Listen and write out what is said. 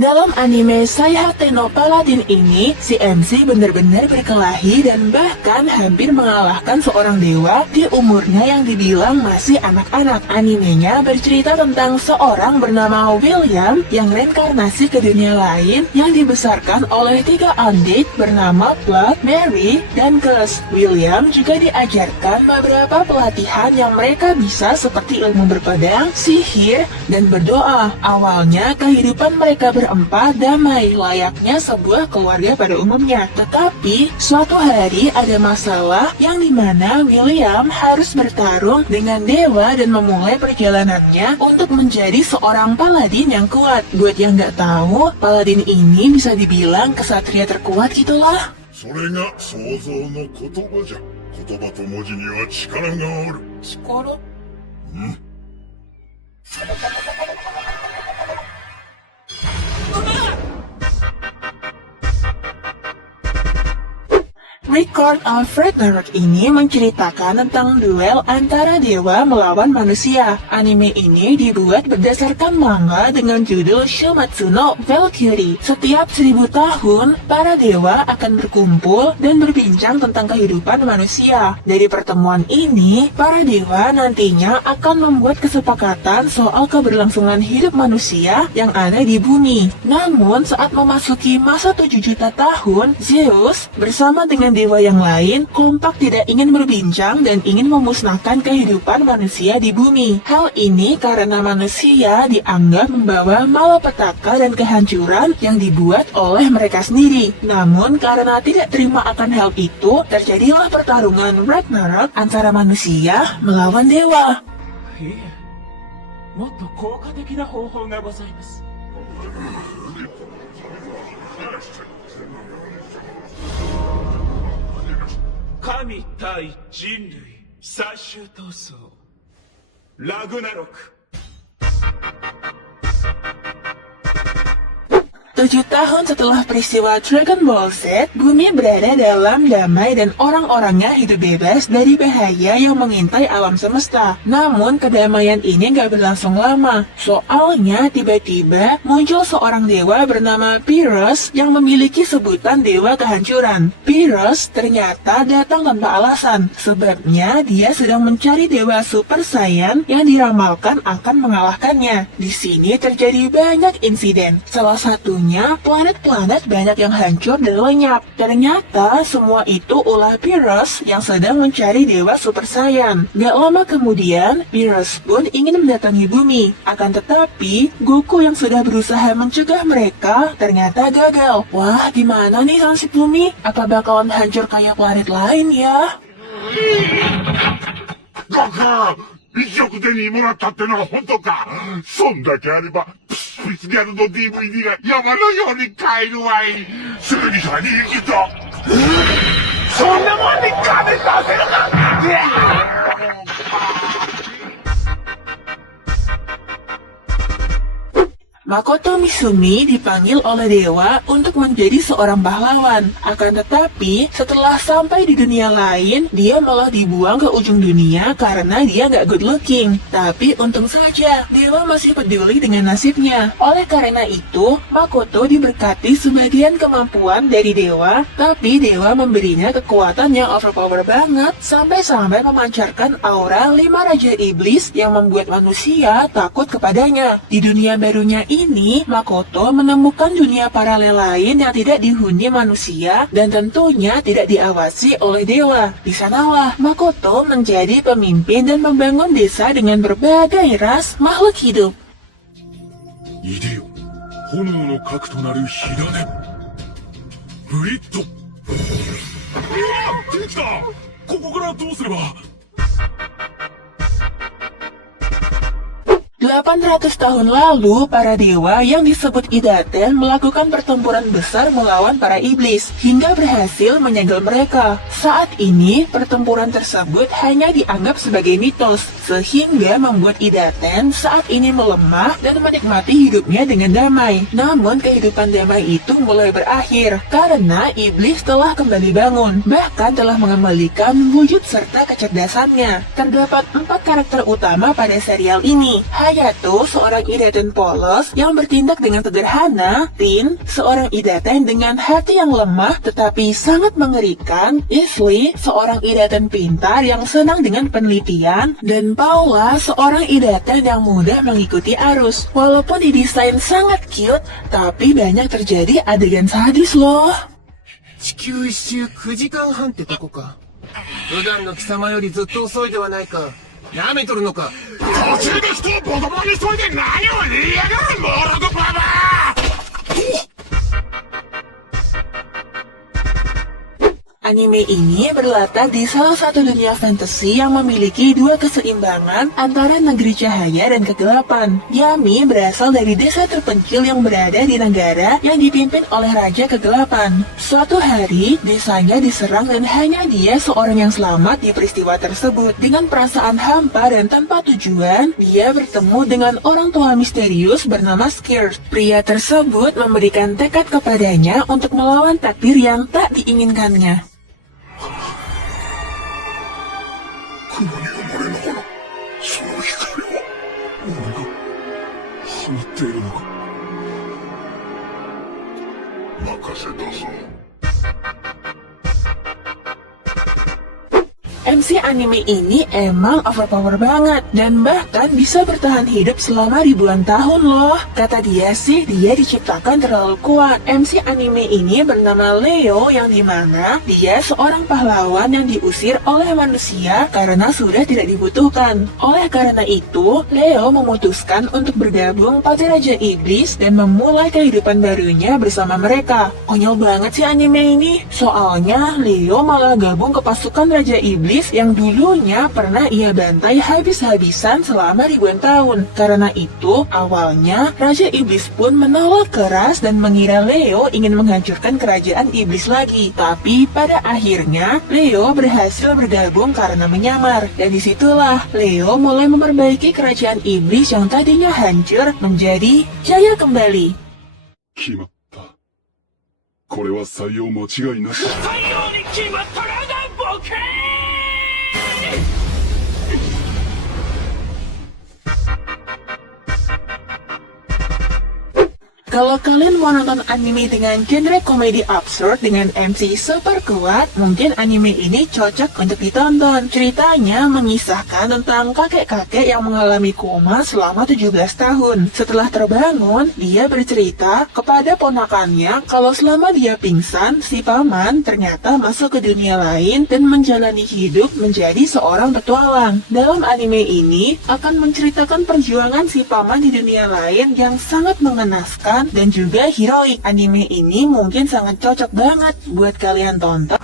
Dalam anime Saihate no Paladin ini, si MC benar-benar berkelahi dan bahkan hampir mengalahkan seorang dewa di umurnya yang dibilang masih anak-anak. Animenya bercerita tentang seorang bernama William yang reinkarnasi ke dunia lain yang dibesarkan oleh 3 adik bernama Blood, Mary, dan Gus. William juga diajarkan beberapa pelatihan yang mereka bisa seperti ilmu berpedang, sihir, dan berdoa. Awalnya kehidupan mereka berempat damai layaknya sebuah keluarga pada umumnya. Tetapi suatu hari ada masalah yang dimana William harus bertarung dengan dewa dan memulai perjalanannya untuk menjadi seorang paladin yang kuat. Buat yang nggak tahu, paladin ini bisa dibilang kesatria terkuat gitulah. それが想像の言葉じゃ。言葉と文字には力がある。力? Record of Ragnarok ini menceritakan tentang duel antara dewa melawan manusia. Anime ini dibuat berdasarkan manga dengan judul Shumatsu no Valkyrie. Setiap 1000 tahun, para dewa akan berkumpul dan berbincang tentang kehidupan manusia. Dari pertemuan ini, para dewa nantinya akan membuat kesepakatan soal keberlangsungan hidup manusia yang ada di bumi. Namun, saat memasuki masa 7 juta tahun, Zeus bersama dengan dewa yang lain kompak tidak ingin berbincang dan ingin memusnahkan kehidupan manusia di bumi. Hal ini karena manusia dianggap membawa malapetaka dan kehancuran yang dibuat oleh mereka sendiri. Namun karena tidak terima akan hal itu, terjadilah pertarungan Ragnarok antara manusia melawan dewa. Kami 対人類最終闘争ラグナロク 7 tahun setelah peristiwa Dragon Ball Z, bumi berada dalam damai dan orang-orangnya hidup bebas dari bahaya yang mengintai alam semesta. Namun kedamaian ini gak berlangsung lama. Soalnya tiba-tiba muncul seorang dewa bernama Pyrrhus yang memiliki sebutan dewa kehancuran. Pyrrhus ternyata datang tanpa alasan. Sebabnya dia sedang mencari dewa Super Saiyan yang diramalkan akan mengalahkannya. Di sini terjadi banyak insiden. Salah satunya planet-planet banyak yang hancur dan lenyap. Ternyata semua itu ulah Pyrrhus yang sedang mencari dewa Super Saiyan. Gak lama kemudian, Pyrrhus pun ingin mendatangi bumi. Akan tetapi, Goku yang sudah berusaha mencegah mereka ternyata gagal. Wah, gimana nih nasib bumi? Apa bakalan hancur kayak planet lain ya? Goku! 1億手にもらったってのは本当か。そんだけあれば、ピスギャルの DVD が山のように買えるわい。すぐに買いに行くぞ。そんなもんに金出せるか。Makoto Misumi dipanggil oleh dewa untuk menjadi seorang pahlawan. Akan tetapi, setelah sampai di dunia lain, dia malah dibuang ke ujung dunia karena dia nggak good looking. Tapi untung saja, dewa masih peduli dengan nasibnya. Oleh karena itu, Makoto diberkati sebagian kemampuan dari dewa, tapi dewa memberinya kekuatan yang overpower banget, sampai-sampai memancarkan aura 5 Raja Iblis yang membuat manusia takut kepadanya. Di dunia barunya ini, Makoto menemukan dunia paralel lain yang tidak dihuni manusia dan tentunya tidak diawasi oleh dewa. Di sanalah Makoto menjadi pemimpin dan membangun desa dengan berbagai ras makhluk hidup. いでよ、炎の核となる火種。ブリッド。できた。ここからどうすれば。800 tahun lalu, para dewa yang disebut Idaten melakukan pertempuran besar melawan para iblis, hingga berhasil menyegel mereka. Saat ini, pertempuran tersebut hanya dianggap sebagai mitos, sehingga membuat Idaten saat ini melemah dan menikmati hidupnya dengan damai. Namun, kehidupan damai itu mulai berakhir, karena iblis telah kembali bangun, bahkan telah mengembalikan wujud serta kecerdasannya. Terdapat 4 karakter utama pada serial ini. Hayato, seorang Idaten polos yang bertindak dengan sederhana. Rin, seorang Idaten dengan hati yang lemah tetapi sangat mengerikan. Isli, seorang Idaten pintar yang senang dengan penelitian. Dan Paula, seorang Idaten yang mudah mengikuti arus. Walaupun didesain sangat cute, tapi banyak terjadi adegan sadis loh. 地球一周9時間半ってとこか。普段の貴様よりずっと遅いではないか。やめとるのか。途中で人をボコボコにしといて何を言いやがるモロコババア。 Anime ini berlatar di salah satu dunia fantasi yang memiliki dua keseimbangan antara negeri cahaya dan kegelapan. Yami berasal dari desa terpencil yang berada di negara yang dipimpin oleh Raja Kegelapan. Suatu hari, desanya diserang dan hanya dia seorang yang selamat di peristiwa tersebut. Dengan perasaan hampa dan tanpa tujuan, dia bertemu dengan orang tua misterius bernama Scarce. Pria tersebut memberikan tekad kepadanya untuk melawan takdir yang tak diinginkannya. 雲に生まれながらその光は俺が放っているのか任せたぞ MC anime ini emang overpower banget dan bahkan bisa bertahan hidup selama ribuan tahun loh. Kata dia sih, dia diciptakan terlalu kuat. MC anime ini bernama Leo yang dimana dia seorang pahlawan yang diusir oleh manusia karena sudah tidak dibutuhkan. Oleh karena itu, Leo memutuskan untuk bergabung pada Raja Iblis dan memulai kehidupan barunya bersama mereka. Konyol banget sih anime ini. Soalnya Leo malah gabung ke pasukan Raja Iblis yang dulunya pernah ia bantai habis-habisan selama ribuan tahun. Karena itu, awalnya Raja Iblis pun menolak keras dan mengira Leo ingin menghancurkan kerajaan Iblis lagi. Tapi pada akhirnya, Leo berhasil bergabung karena menyamar. Dan disitulah Leo mulai memperbaiki kerajaan Iblis yang tadinya hancur menjadi jaya kembali. 決まったこれは採用間違いなし 太陽に決まったらなボケー Kalau kalian mau nonton anime dengan genre komedi absurd dengan MC super kuat, mungkin anime ini cocok untuk ditonton. Ceritanya mengisahkan tentang kakek-kakek yang mengalami koma selama 17 tahun. Setelah terbangun, dia bercerita kepada ponakannya kalau selama dia pingsan, si paman ternyata masuk ke dunia lain dan menjalani hidup menjadi seorang petualang. Dalam anime ini akan menceritakan perjuangan si paman di dunia lain yang sangat mengenaskan dan juga heroik. Anime ini mungkin sangat cocok banget buat kalian tonton